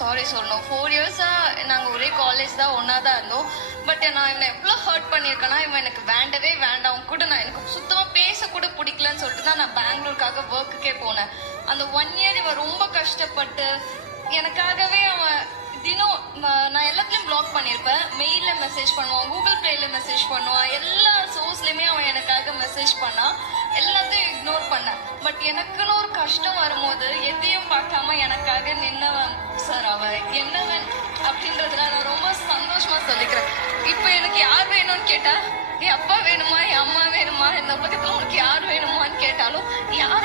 Sorry சொல்லணும். 4 இயர்ஸா நாங்கள் ஒரே காலேஜ் தான், ஒன்றா தான் இருந்தோம். பட் நான் இவனை எவ்வளோ ஹர்ட் பண்ணியிருக்கேன்னா, இவன் எனக்கு வேண்டவே வேண்டாம், அவன் கூட நான் எனக்கு சுத்தமாக பேசக்கூட பிடிக்கலன்னு சொல்லிட்டு தான் நான் பெங்களூருக்காக ஒர்க்குக்கே போனேன். அந்த 1 இயர் இவன் ரொம்ப கஷ்டப்பட்டு எனக்காகவே அவன் தினம் நான் எல்லாத்துலயும் பிளாக் பண்ணியிருப்பேன். மெயில மெசேஜ் பண்ணுவான், கூகுள் பிளேல மெசேஜ் பண்ணுவான், எல்லா சோர்ஸ்லயுமே அவன் எனக்காக மெசேஜ் பண்ணான். எல்லாத்தையும் இக்னோர் பண்ணேன். பட் எனக்குன்னு ஒரு கஷ்டம் வரும்போது எதையும் பார்க்காம எனக்காக நின்னவன் சார் அவன். என்னவன் அப்படின்றதுல நான் ரொம்ப சந்தோஷமா சொல்லிக்கிறேன். இப்ப எனக்கு யார் வேணும்னு கேட்டா, என் அப்பா வேணுமா, என் அம்மா வேணுமா, இந்த பக்கத்துல உனக்கு யார் வேணுமான்னு கேட்டாலும் யார